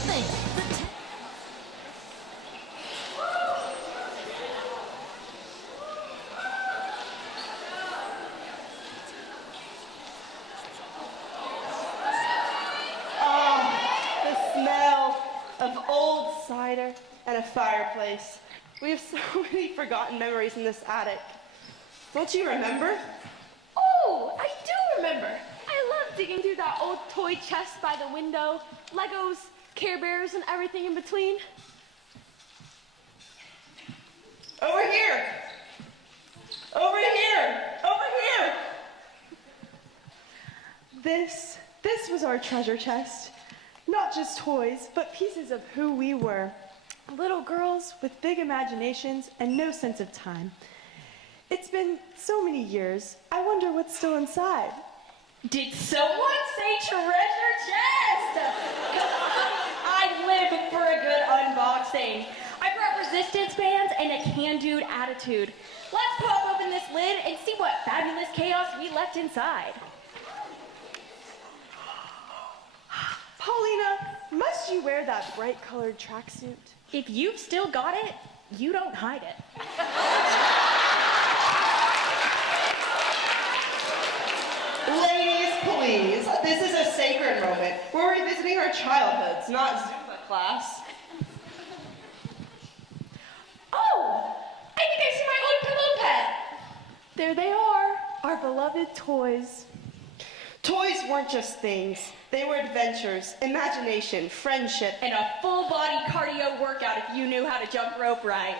thing. The smell of old cider and a fireplace. We have so many forgotten memories in this attic. Don't you remember? Oh, I do remember. I love digging through that old toy chest by the window, Legos, Care Bears, and everything in between. Over here! Over here! Over here! This was our treasure chest. Not just toys, but pieces of who we were. Little girls with big imaginations and no sense of time. It's been so many years. I wonder what's still inside. Did someone say treasure chest? I live for a good unboxing. I brought resistance bands and a can-do attitude. Let's pop open this lid and see what fabulous chaos we left inside. Paulina, must you wear that bright-colored tracksuit? If you've still got it, you don't hide it. Ladies, please. This is a sacred moment. We're revisiting our childhoods, not Zumba class. Oh, I think I see my old pillow pet. There they are, our beloved toys. Toys weren't just things. They were adventures, imagination, friendship, And a full body cardio workout if you knew how to jump rope right.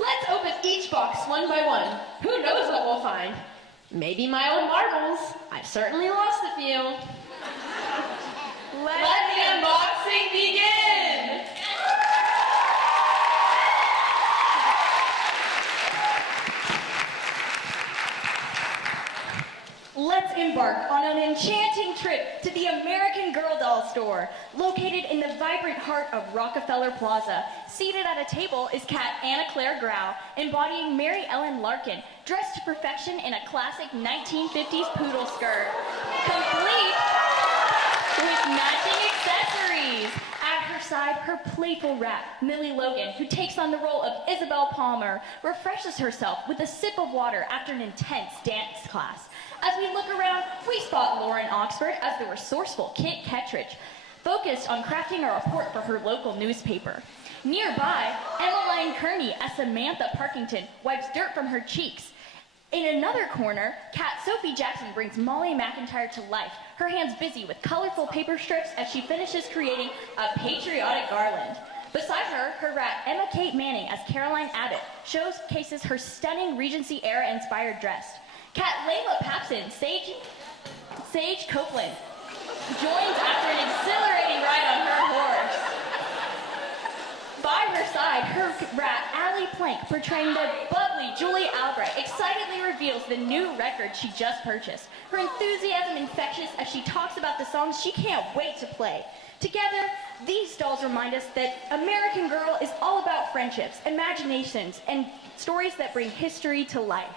Let's open each box one by one. Who knows what we'll find? Maybe my old marbles. I've certainly lost a few. Let the unboxing begin! Let's embark on an enchanting trip to the American Girl doll store, located in the vibrant heart of Rockefeller Plaza. Seated at a table is Cat Anna Claire Grau, embodying Mary Ellen Larkin, dressed to perfection in a classic 1950s poodle skirt, complete with matching accessories. At her side, her playful rat, Millie Logan, who takes on the role of Isabel Palmer, refreshes herself with a sip of water after an intense dance class. As we look around, we spot Lauren Oxford as the resourceful Kit Kettridge, focused on crafting a report for her local newspaper. Nearby, Emmeline Kearney as Samantha Parkington wipes dirt from her cheeks. In another corner, Cat Sophie Jackson brings Molly McIntyre to life, her hands busy with colorful paper strips as she finishes creating a patriotic garland. Beside her, her rat Emma Kate Manning as Caroline Abbott showcases her stunning Regency era-inspired dress. Cat Layla Papson, Sage Copeland, joins after an exhilarating ride on her horse. By her side, her rat Allie Plank, portraying the bubbly Julie Albright, excitedly reveals the new record she just purchased. Her enthusiasm infectious as she talks about the songs she can't wait to play. Together, these dolls remind us that American Girl is all about friendships, imaginations, and stories that bring history to life.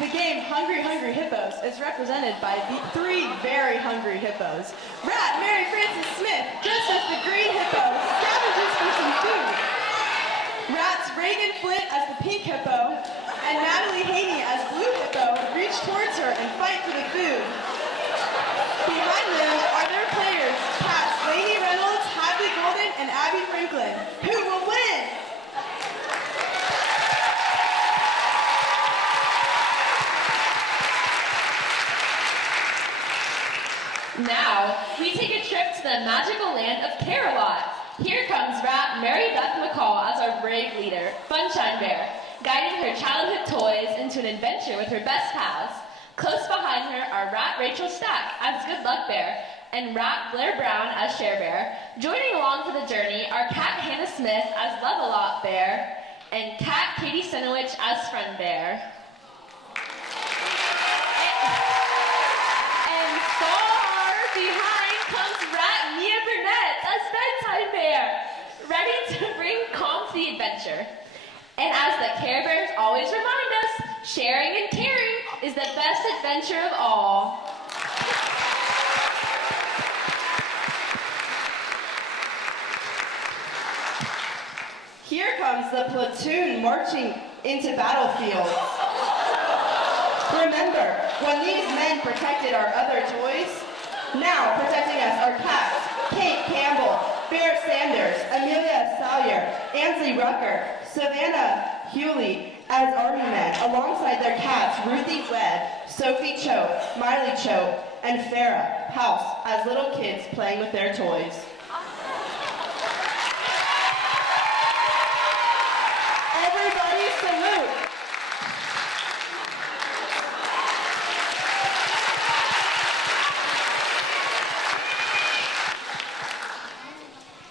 The game Hungry Hungry Hippos is represented by the three very hungry hippos. Rat Mary Frances Smith, dressed as the green hippo, scavenges for some food. Rats Reagan Flint as the pink hippo, and Natalie Haney as blue hippo reach towards her and fight for the food. Behind them are their players, cats Lainey Reynolds, Hadley Golden, and Abby Franklin. Who will win? Now, we take a trip to the magical land of Carolot. Here comes Rat Mary Beth McCall as our brave leader, Funshine Bear, guiding her childhood toys into an adventure with her best pals. Close behind her are Rat Rachel Stack as Good Luck Bear and Rat Blair Brown as Share Bear. Joining along for the journey are Cat Hannah Smith as Love-A-Lot Bear and Cat Katie Sinowich as Friend Bear. And far behind comes Rat Mia Burnett as Bedtime Bear, ready to bring calm to the adventure. adventure. And as the Care Bears always remind us, sharing and caring is the best adventure of all. Here comes the platoon marching into battlefields. Remember, when these men protected our other toys, now protecting us are cats, Kate Campbell, Barrett Sanders, Amelia Salyer, Ansley Rucker, Savannah Hewley as army men, alongside their cats Ruthie Webb, Sophie Cho, Miley Cho, and Farah House as little kids playing with their toys. Everybody salute.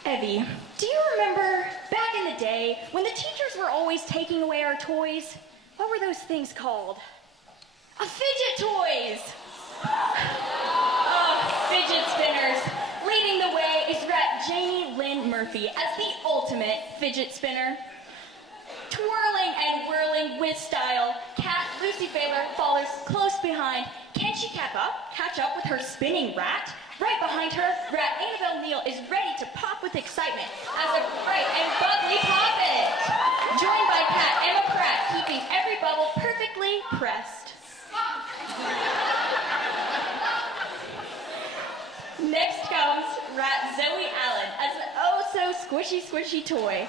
Evie, do you remember back in the day when the teachers were always taking away our toys? What were those things called? Fidget toys! Oh, fidget spinners. Leading the way is Rat Janie Lynn Murphy as the ultimate fidget spinner. Twirling and whirling with style, Cat Lucy Baylor follows close behind. Can she catch up with her spinning rat? Right behind her, Rat Annabelle Neal is ready to pop with excitement as a bright and bubbly poppet. Joined by Cat Emma Pratt, keeping every bubble perfectly pressed. Next comes Rat Zoe Allen as an oh-so-squishy toy.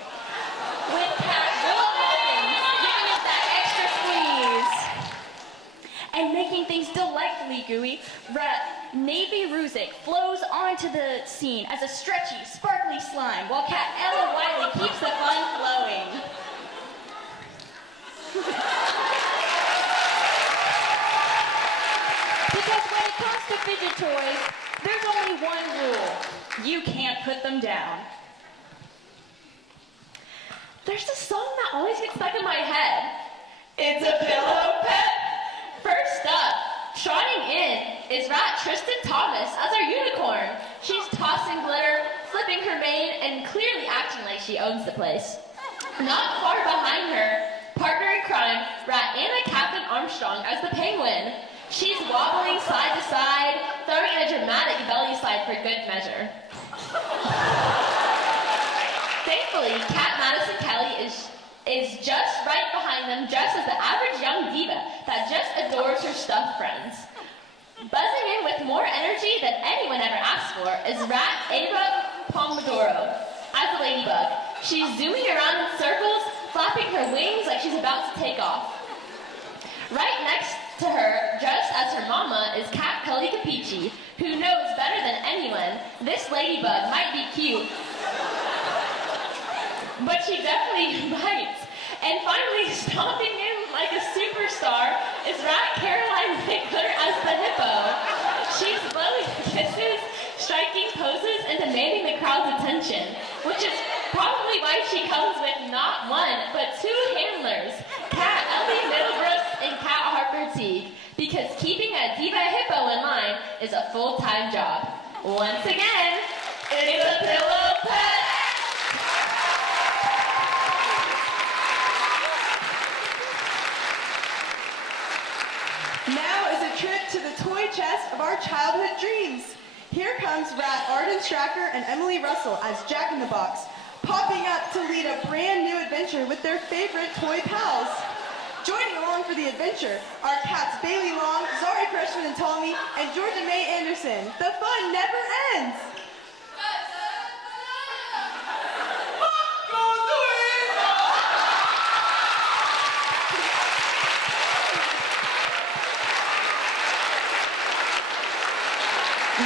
With Cat Will Evans giving it that extra squeeze. And making things delightfully gooey, Rat Navy Ruzick flows onto the scene as a stretchy, sparkly slime, while Cat Ella Wiley keeps the fun flowing. Because when it comes to fidget toys, there's only one rule. You can't put them down. There's a song that always gets stuck in my head. It's a pillow pet. First up, trotting in is Rat Tristan Thomas as our unicorn. She's tossing glitter, flipping her mane, and clearly acting like she owns the place. Not far behind her, partner in crime, Rat Anna Kaplan Armstrong as the penguin. She's wobbling side to side, throwing in a dramatic belly slide for good measure. Thankfully, Cat Madison Kelly is just right behind them, dressed as the average young diva that just adores her stuffed friends. Buzzing in with more energy than anyone ever asked for is Rat Ava Pomodoro as the ladybug. She's zooming around in circles, flapping her wings like she's about to take off. Right next to her, dressed as her mama, is Cat Kelly Capici, who knows better than anyone this ladybug might be cute, but she definitely bites. And finally, stomping in like a superstar is Rat Caroline Pickler as the hippo. She's blowing kisses, striking poses, and demanding the crowd's attention, which is probably why she comes with not one, but two handlers, Cat Ellie Middlebrooks and Cat Harper Teague, because keeping a diva hippo in line is a full-time job. Once again, it's a pillow pet. Now is a trip to the toy chest of our childhood dreams. Here comes Rat Arden Stracker and Emily Russell as Jack in the Box, popping up to lead a brand new adventure with their favorite toy pals. Joining along for the adventure are cats Bailey Long, Zari Freshman and Tommy, and Georgia May Anderson. The fun never ends.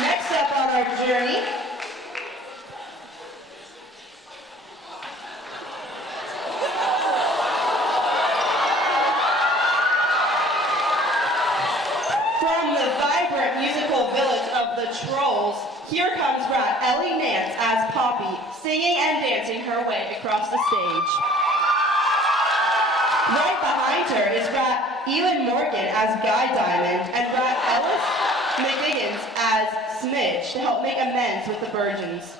Next up on our journey, from the vibrant musical village of the Trolls, here comes Rat Ellie Nance as Poppy, singing and dancing her way across the stage. Right behind her is Rat Elin Morgan as Guy Diamond and Rat Ellis McGiggins as Smidge to help make amends with the Virgins.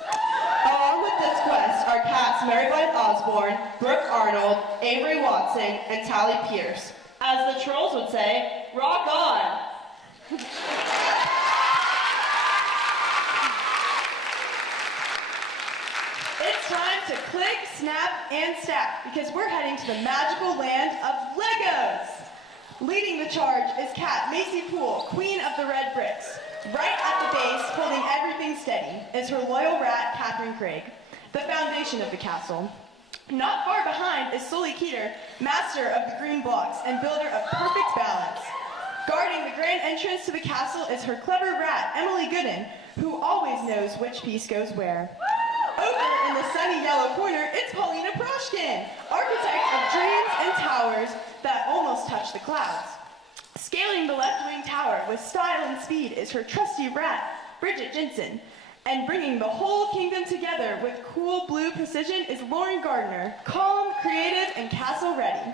Along with this quest are cats cats Mary Blythe Osborne, Brooke Arnold, Avery Watson, and Tally Pierce. As the trolls would say, rock on! It's time to click, snap, and stack because we're heading to the magical land of Legos. Leading the charge is Cat Macy Poole, Queen of the Red Bricks. Right at the base, holding everything steady, is her loyal rat, Catherine Craig, the foundation of the castle. Not far behind is Sully Keeter, master of the green blocks and builder of perfect balance. Guarding the grand entrance to the castle is her clever rat, Emily Gooden, who always knows which piece goes where. Over in the sunny yellow corner, it's Paulina Proshkin, architect of dreams and towers that almost touch the clouds. Scaling the left wing tower with style and speed is her trusty rat, Bridget Jensen. And bringing the whole kingdom together with cool blue precision is Lauren Gardner, calm, creative, and castle ready.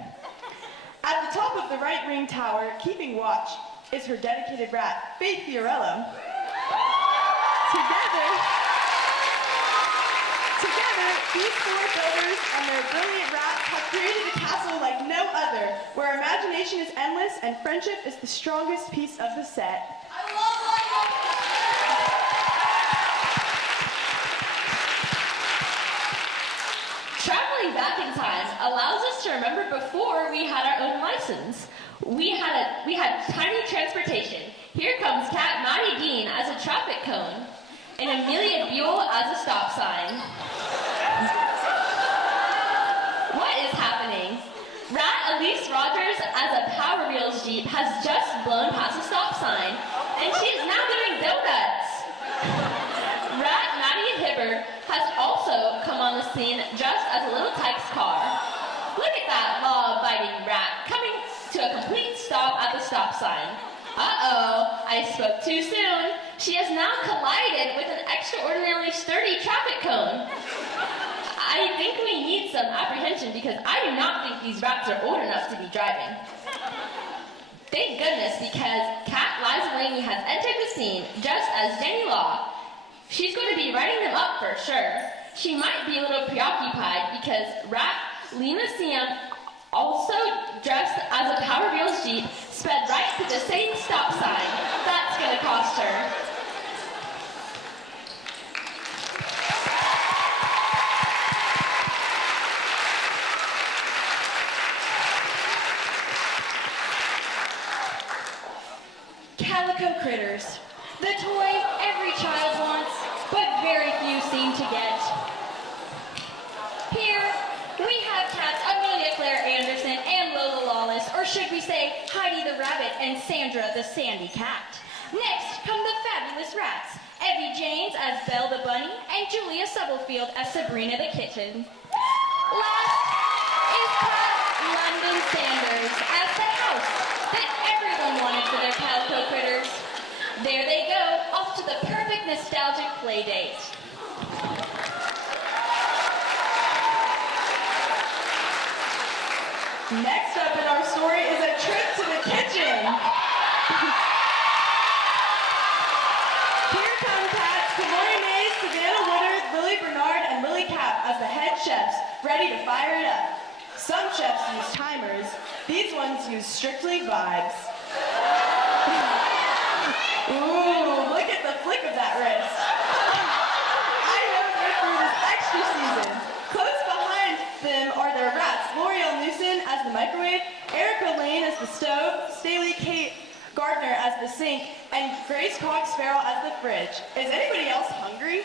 At the top of the right ring tower, keeping watch, is her dedicated rat, Faith Fiorello. Together, these four builders and their brilliant rats have created a castle like no other, where imagination is endless and friendship is the strongest piece of the set. I love Legos! Traveling back in time allows us to remember before we had our own license. We had tiny transportation. Here comes Cat Maddie Dean as a traffic cone, and Amelia Buell as a stop sign. What is happening? Rat Elise Rogers as a Power Wheels Jeep has just blown past a stop sign, and she is now doing donuts. Rat Maddie Hibbard has also come on the scene just as a little Tyke's car. Look at that law-abiding rat coming to a complete stop at the stop sign. Uh-oh, I spoke too soon. She has now collided with an extraordinarily sturdy traffic cone. I think we need some apprehension because I do not think these rats are old enough to be driving. Thank goodness, because Cat Liza Laney has entered the scene just as Jenny Law. She's going to be writing them up for sure. She might be a little preoccupied because Rat Lena Siam, also dressed as a Power Wheels Jeep, sped right to the same stop sign. That's going to cost her. Calico Critters, the toys every child wants, but very few seem to get. Here, we have cats Amelia Claire Anderson and Lola Lawless, or should we say Heidi the Rabbit and Sandra the Sandy Cat. Next come the fabulous rats, Evie James as Belle the Bunny and Julia Stubblefield as Sabrina the Kitten. Last is Cat London Sanders as the house that everyone wanted for their Calico Critters. There they go, off to the perfect nostalgic play date. Next up in our story is a trip to the kitchen. Here come cats Kamori Mays, Savannah Woodard, Lily Bernard, and Lily Cap as the head chefs, ready to fire it up. Some chefs use timers. These ones use strictly vibes. Ooh, look at the flick of that wrist. I know their food is extra seasoned. Close behind them are their rats, L'Oreal Newson as the microwave, Erica Lane as the stove, Staley Kate Gardner as the sink, and Grace Cox Farrell as the fridge. Is anybody else hungry?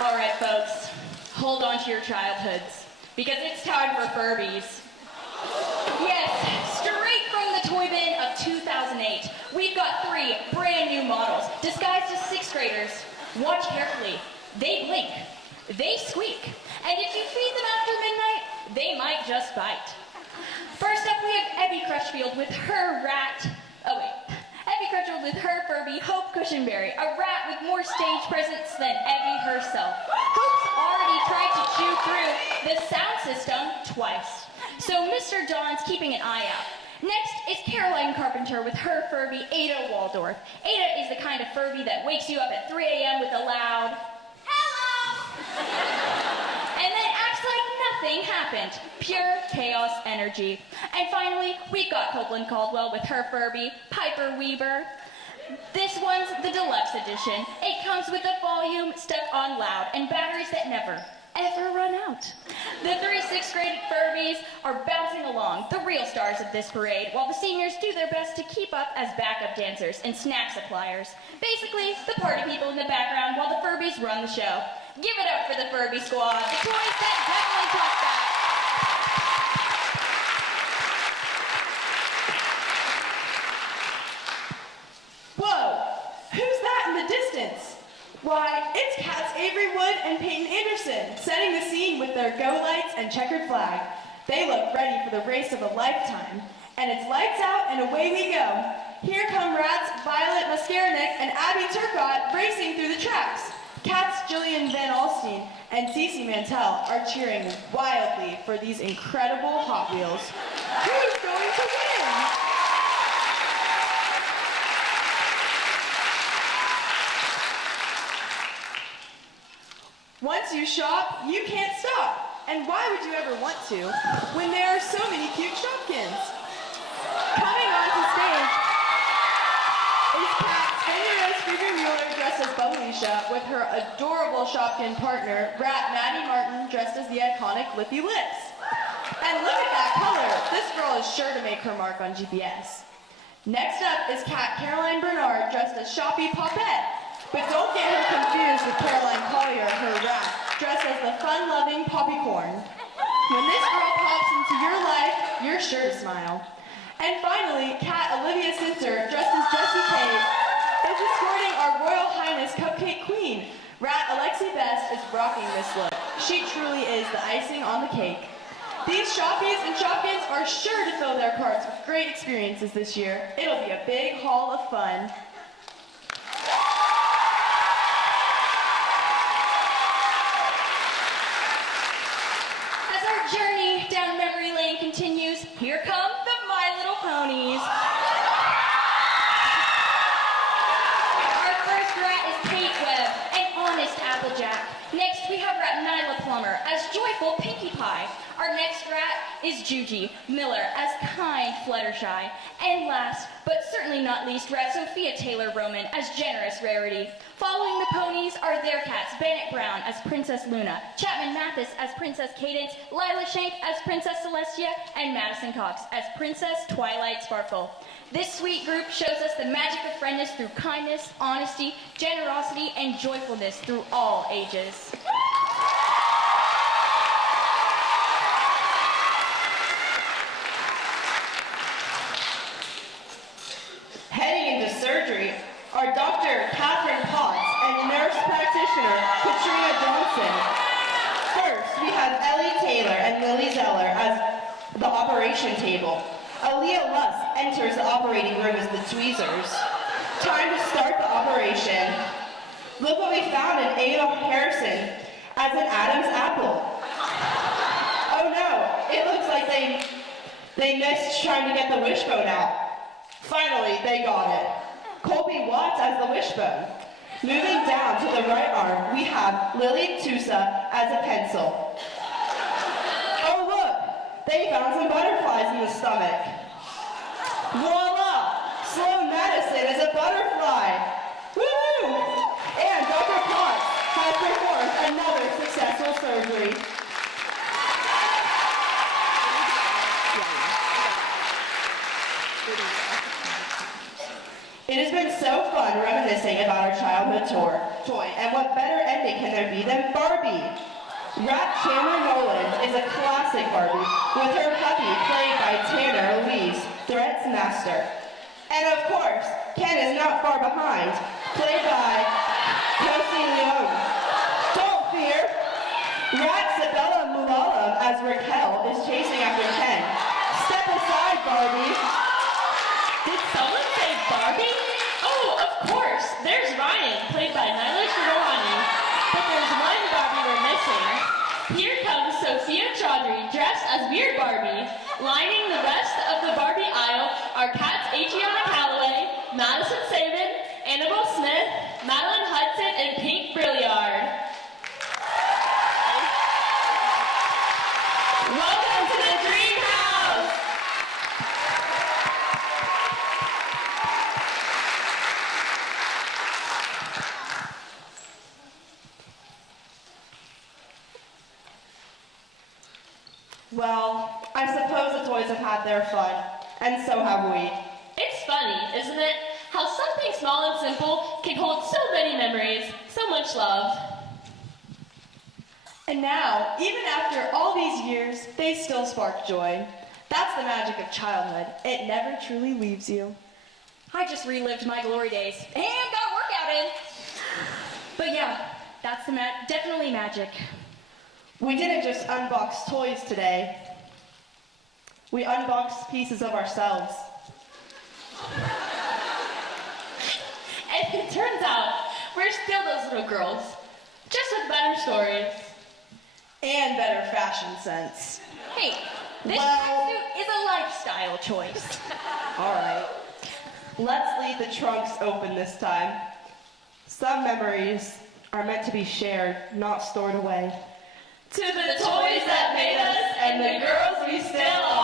All right, folks, hold on to your childhoods, because it's time for Furbies. Yes, straight from the toy bin of 2008, we've got 3 brand new models, disguised as 6th graders. Watch carefully. They blink, they squeak, and if you feed them after midnight, they might just bite. First up, we have Evie Crutchfield with her rat. Oh, wait. Evie Crutchfield with her Furby, Hope Cushionberry, a rat with more stage presence than Evie herself. Hope's already tried to chew through the sound system twice, so Mr. John's keeping an eye out. Next is Caroline Carpenter with her Furby, Ada Waldorf. Ada is the kind of Furby that wakes you up at 3 a.m. with a loud, "Hello!" and then acts like nothing happened. Pure chaos energy. And finally, we've got Copeland Caldwell with her Furby, Piper Weaver. This one's the deluxe edition. It comes with a volume stuck on loud and batteries that never, ever run out. The 3 6th grade Furbies are bouncing along, the real stars of this parade, while the seniors do their best to keep up as backup dancers and snack suppliers. Basically, the party people in the background while the Furbies run the show. Give it up for the Furby Squad, the toys that definitely talk back. Whoa! Who's that in the distance? Why, it's Cats Avery Wood and Peyton Anderson, setting the scene with their go lights and checkered flag. They look ready for the race of a lifetime. And it's lights out and away we go. Here come Rats Violet Maskarnik and Abby Turcott racing through the tracks. Cats Jillian Van Alstine and Cece Mantell are cheering wildly for these incredible Hot Wheels. Who's going to win? Once you shop, you can't stop. And why would you ever want to when there are so many cute Shopkins? Coming onto stage is Kat Spencer-Rose-Mueller dressed as Bubbleisha with her adorable Shopkin partner, Rat Maddie Martin dressed as the iconic Lippy Lips. And look at that color. This girl is sure to make her mark on GPS. Next up is Kat Caroline Bernard dressed as Shoppy Poppette. But don't get her confused with Caroline Collier, her rat, dressed as the fun-loving Poppycorn. When this girl pops into your life, you're sure to smile. And finally, Kat Olivia Sitzer, dressed as Jessie Kate, is escorting our Royal Highness Cupcake Queen. Rat Alexi Best is rocking this look. She truly is the icing on the cake. These Shoppies and Shopkins are sure to fill their carts with great experiences this year. It'll be a big haul of fun. Journey down memory lane continues. Here come the My Little Ponies. Our first rat is Kate Webb, an honest Applejack. Next, we have Rat Nyla Plummer as joyful Pinkie Pie. Our next rat is Juji Miller as kind Fluttershy. And last, but certainly not least, Rat Sophia Taylor Roman as generous Rarity. Following the ponies are their cats, Bennett Brown as Princess Luna, Chapman Mathis as Princess Cadence, Lila Shank as Princess Celestia, and Madison Cox as Princess Twilight Sparkle. This sweet group shows us the magic of friendness through kindness, honesty, generosity, and joyfulness through all ages. Heading into surgery are Dr. Catherine Potts and nurse practitioner Katrina Johnson. First, we have Ellie Taylor and Lily Zeller as the operation table. Aaliyah Luss enters the operating room as the tweezers. Time to start the operation. Look what we found in Ada Harrison as an Adam's apple. Oh no, it looks like they missed trying to get the wishbone out. Finally, they got it. Colby Watts as the wishbone. Moving down to the right arm, we have Lily Tusa as a pencil. Oh look, they found some butterflies in the stomach. Voila! Sloan Madison is a butterfly. Woo! And Dr. Potts has performed another successful surgery. It has been so fun reminiscing about our childhood toy, and what better ending can there be than Barbie? Rat Chandler Nolan is a classic Barbie, with her puppy played by Tanner Louise, Threat's master. And of course, Ken is not far behind, played by Kelsey Leone. Don't fear, Rat Sabella Mulalam as Raquel is chasing after Ken. Step aside, Barbie. Did someone say Barbie? Oh, of course. There's Ryan, played by Nyla Shirwani. But there's one Barbie we're missing. Here comes Sophia Chaudhry, dressed as Weird Barbie, lining the rest of the Barbie aisle their fun, and so have we. It's funny, isn't it? How something small and simple can hold so many memories, so much love. And now, even after all these years, they still spark joy. That's the magic of childhood. It never truly leaves you. I just relived my glory days and got a workout in. But yeah, that's definitely magic. We didn't just unbox toys today. We unboxed pieces of ourselves. And it turns out, we're still those little girls, just with better stories. And better fashion sense. Hey, this Well- tracksuit is a lifestyle choice. All right. Let's leave the trunks open this time. Some memories are meant to be shared, not stored away. To the toys that made us and the girls we still are.